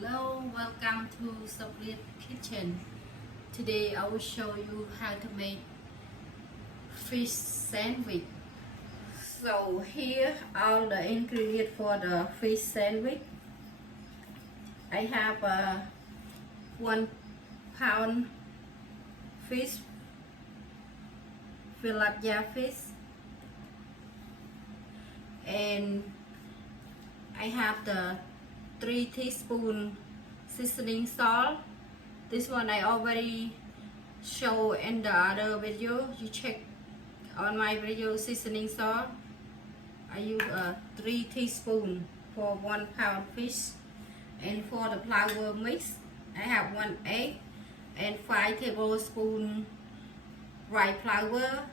Hello, welcome to Stylis Kitchen. Today I will show you how to make fish sandwich. So here are the ingredients for the fish sandwich. I have a 1 pound fish, tilapia fish, and I have the 3 teaspoons seasoning salt. This one I already show in the other video. You check on my video seasoning salt. I use 3 teaspoons for 1 pound fish. And for the flour mix, I have 1 egg and 5 tablespoons rice flour.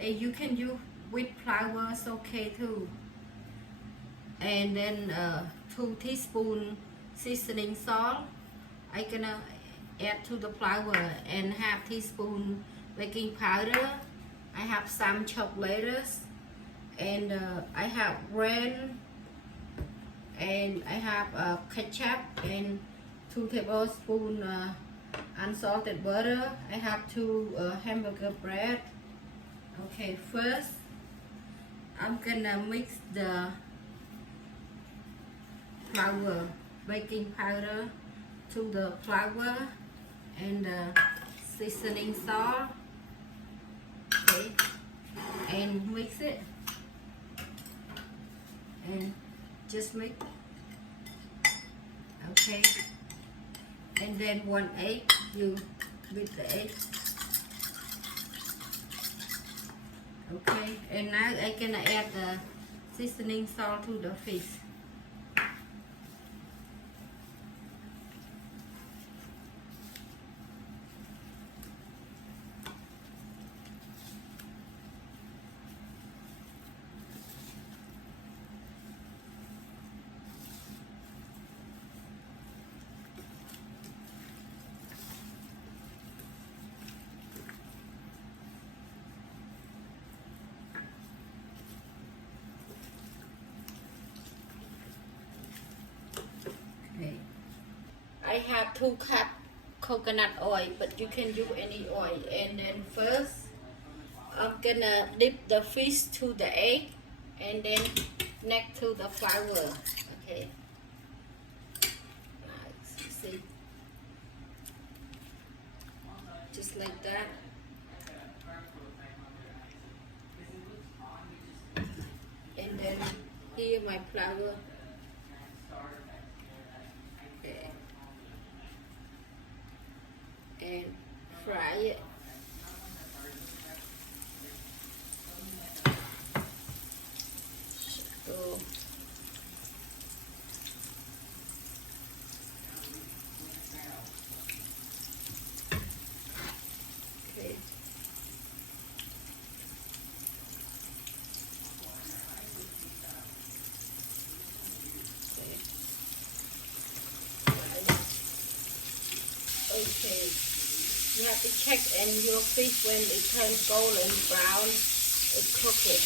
And you can use wheat flour, it's okay too. And then 2 teaspoons seasoning salt. I'm gonna add to the flour, and half teaspoon baking powder. I have some chopped lettuce, and I have red, and I have ketchup, and 2 tablespoons unsalted butter. I have 2 hamburger bread. Okay, first I'm gonna mix the flour, baking powder to the flour and the seasoning salt. Okay, and mix it and just mix. Okay, and then 1 egg, you beat the egg. Okay, and now I'm gonna add the seasoning salt to the fish. I have 2 cups coconut oil, but you can use any oil. And then first, I'm gonna dip the fish to the egg, and then next to the flour. Okay. See, just like that. And then here my flour. And fry it. So, okay. Okay. You have to check in your fish when it turns golden brown, cook it.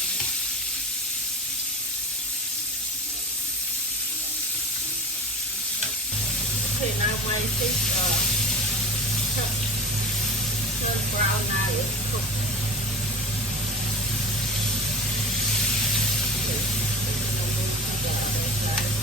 Okay, now my fish turn brown, now it's cooked. Okay, I'm gonna move to the other side.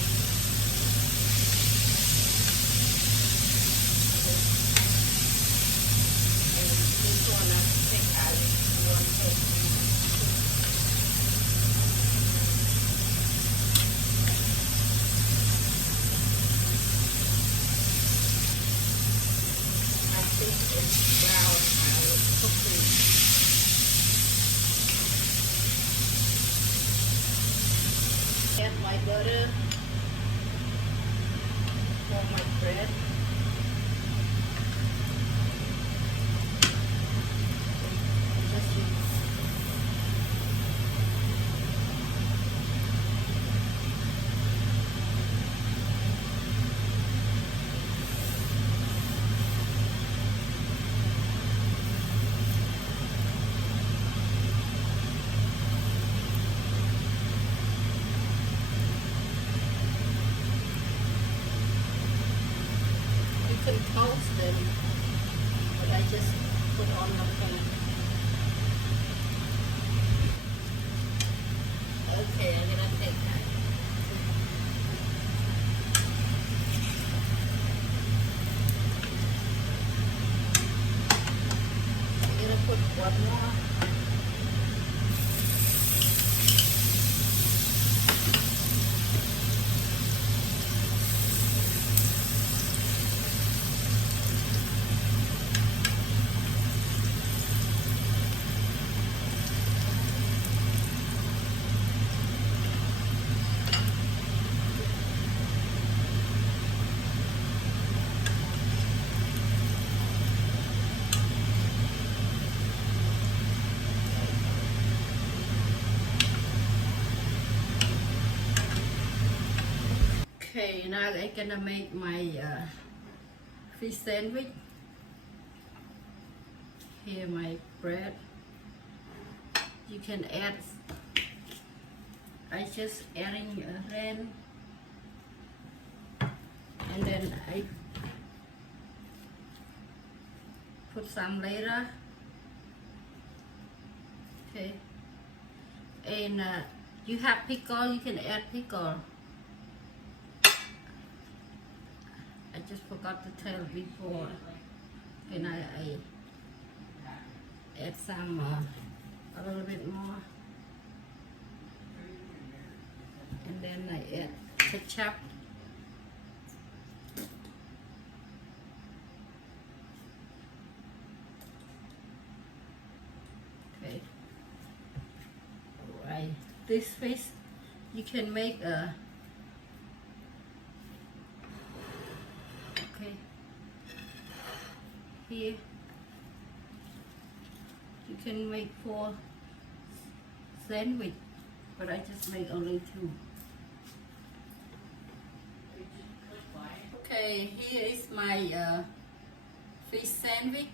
Add my butter for my bread. can toast them, but I just put on the pan. Okay, I'm gonna take that. I'm gonna put one more. Okay, now I'm gonna make my fish sandwich. Here my bread. You can add, I just adding lamb, and then I put some later. Okay, and you have pickle, you can add pickle. I just forgot to tell before, and I add some a little bit more, and then I add ketchup. Okay, all right. This fish you can make a here. You can make 4 sandwich, but I just make only 2. Okay, here is my fish sandwich.